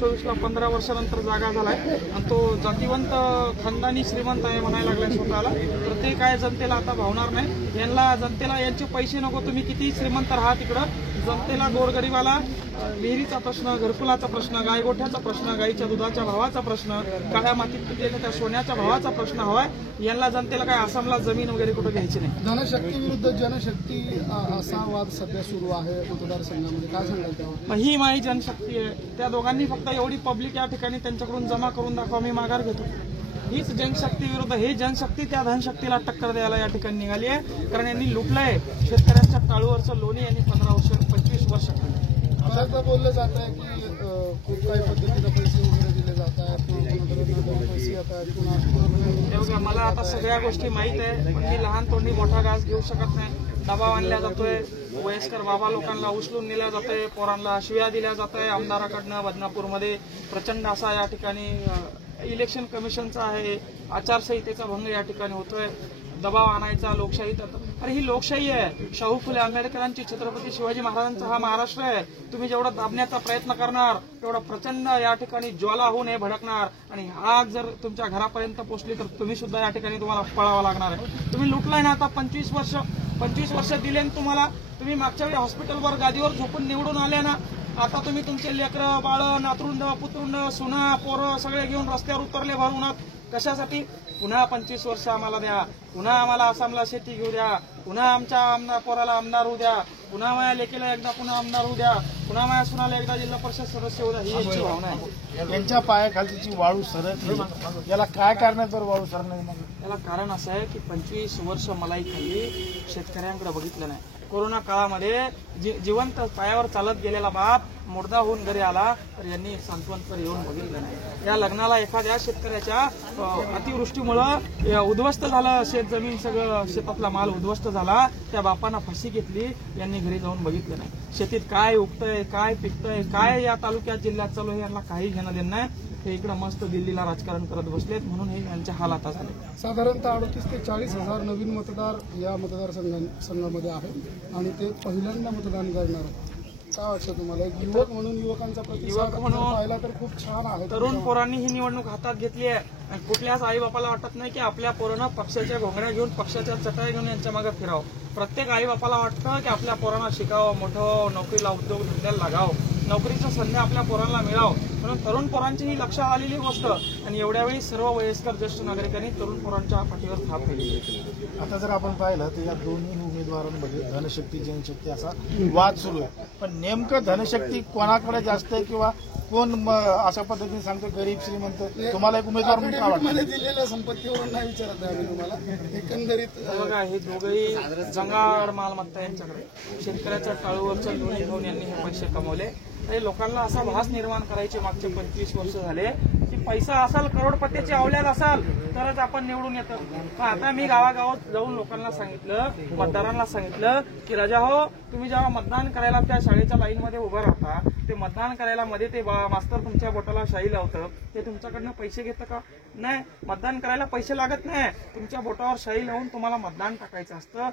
24ला 15 वर्षानंतर जागा झालाय आणि तो जातीवंत खानदानी श्रीमंत आहे म्हणायला लागलाय स्वतःला. तर ते काय जनतेला आता भावणार नाही. यांना जनतेला यांचे पैसे नको, तुम्ही किती श्रीमंत राहा तिकडं. जनतेला गोरगरिबाला विहिरीचा प्रश्न, घरकुलाचा प्रश्न, गायगोठ्याचा प्रश्न, गाईच्या दुधाच्या भावाचा प्रश्न, काळ्या मातीत पिकलेल्या त्या सोन्याच्या भावाचा प्रश्न हवाय. यांना जनतेला काय आसामला जमीन वगैरे कुठं घ्यायची नाही. धनशक्ती विरुद्ध जनशक्ती असा वाद सध्या सुरू आहे मतदारसंघामध्ये, काय सांगाल तेव्हा? ही माझी जनशक्ती आहे. त्या दोघांनी फक्त एवढी पब्लिक या ठिकाणी त्यांच्याकडून जमा करून दाखवा, मी माघार घेतो. हीच जनशक्ती विरुद्ध हे जनशक्ती त्या धनशक्तीला टक्कर द्यायला या ठिकाणी निघाली आहे. कारण यांनी लुटलंय शेतकऱ्यांच्या टाळूवरचं लोणी. यांनी 25 वर्ष असं बोललं जात आहे की खूप काही पद्धतीने पैसे वगैरे दिले जात आहेत, पैसे येत आहेत. मला आता सगळ्या गोष्टी माहीत आहे, पण मी लहान तोंडी मोठा घास घेऊ शकत नाही. दबाव आणला जातोय, वयस्कर बाबा लोकांना उचलून नेल्या जातोय, पोरांना शिव्या दिल्या जातोय आमदाराकडनं. बदनापूरमध्ये प्रचंड असा या ठिकाणी इलेक्शन कमिशनचा आहे, आचारसंहितेचा भंग या ठिकाणी होतोय. दबाव आणायचा लोकशाही. अरे ही लोकशाही आहे. शाहू फुले आंबेडकरांची, छत्रपती शिवाजी महाराजांचा हा महाराष्ट्र आहे. तुम्ही जेवढा दाबण्याचा प्रयत्न करणार तेवढा प्रचंड या ठिकाणी ज्वाला होऊन हे भडकणार. आणि आग जर तुमच्या घरापर्यंत पोहोचली तर तुम्ही सुद्धा या ठिकाणी तुम्हाला पळावं लागणार आहे. तुम्ही लुटलाय ना आता 25 वर्ष दिले ना तुम्हाला. तुम्ही मागच्या वेळी हॉस्पिटलवर गादीवर झोपून निवडून आले ना. आता तुम्ही तुमचे लेकरं, बाळ, नातरुंड, पुतरुंड, सुना, पोरं सगळे घेऊन रस्त्यावर उतरले भर उन्हात. कशासाठी? पुन्हा 25 वर्ष आम्हाला द्या, पुन्हा आम्हाला आसामला शेती घेऊ द्या, पुन्हा आमच्या पोराला आमदार होऊ द्या, पुन्हा माझ्या लेकीला एकदा पुन्हा आमदार होऊ द्या, पुन्हा माझ्या सुनाला एकदा जिल्हा परिषद सदस्य होऊ द्या. ही यांची भावना आहे. त्यांच्या पायाखालची वाळू सरकली. याला काय करण्यात वाळू सरणार? याला कारण असं आहे की 25 वर्ष मलाई खाल्ली, शेतकऱ्यांकडे बघितलं नाही. कोरोना काळामध्ये जिवंत पायावर चालत गेलेला बाप मुर्दा होऊन घरी आला तर यांनी सांत्वनकर येऊन बघितलं नाही. या लग्नाला एखाद्या शेतकऱ्याच्या अतिवृष्टीमुळं उद्ध्वस्त झालं शेत जमीन, सगळं शेतातला माल उद्ध्वस्त झाला. त्या बापानं फाशी घेतली, यांनी घरी जाऊन बघितलं नाही. शेतीत काय उगतंय, काय पिकतंय, काय या तालुक्यात जिल्ह्यात चालू आहे यांना काही घेणं देणं नाही. हे इकडं मस्त दिल्लीला राजकारण करत बसलेत, म्हणून हे यांच्या हाल आता झाले. साधारणतः 38 ते 40 हजार नवीन मतदार या मतदारसंघामध्ये आहेत आणि ते पहिल्यांदा मतदान करणार. काय वाटतं तुम्हाला? एक युवक म्हणून युवकांचा प्रतिसाद पाहिला तर खूप छान आहे. तरुण पोरांनी ही निवडणूक हातात घेतली आहे. कुठल्याच आई बापाला वाटत नाही की आपल्या पोरांना पक्षाच्या घोंगड्या घेऊन, पक्षाच्या चटाई घेऊन यांच्या मागे फिरावं. प्रत्येक आई बापाला वाटतं की आपल्या पोरांना शिकावं, मोठं नोकरीला, उद्योग धंद्याला लागावं, नोकरीच्या संधी आपल्या पोरांना मिळावं. म्हणून तरुण पोरांची ही लक्षात आलेली गोष्ट. आणि एवढ्यावेळी सर्व वयस्कर ज्येष्ठ नागरिकांनी तरुण पोरांच्या पाठीवर थाप दिली. आता जर आपण पाहिलं तर या दोन्ही उमेदवारांमध्ये धनशक्ती जनशक्ती असा वाद सुरू आहे. पण नेमकं धनशक्ती कोणाकडे जास्त आहे किंवा कोण अशा पद्धतीने सांगतो गरीब श्रीमंत? तुम्हाला एक उमेदवार म्हणून काय वाटतं? दिलेल्या संपत्तीवरून नाही विचारत आहे तुम्हाला. एकंदरीत बघा, हे दोघेही जंगाड मालमत्ता यांच्याकडे. शेतकऱ्याच्या टाळूवरच्या लोणी घेऊन यांनी हे पैसे कमवले. आणि लोकांना असा भास निर्माण करायचे मागचे 25 वर्ष झाले की पैसा असाल, करोडपतीची अवल्याद असाल तरच आपण निवडून येतो. पण आता मी गावागावात जाऊन लोकांना सांगितलं, मतदारांना सांगितलं की राजा हो, तुम्ही जेव्हा मतदान करायला त्या शाळेच्या लाईनमध्ये उभं राहता, ते मतदान करायला मध्ये ते मास्तर तुमच्या बोटाला शाई लावतं, ते तुमच्याकडनं पैसे घेतं का? नाही. मतदान करायला पैसे लागत नाही. तुमच्या बोटावर शाई लावून तुम्हाला मतदान टाकायचं असतं.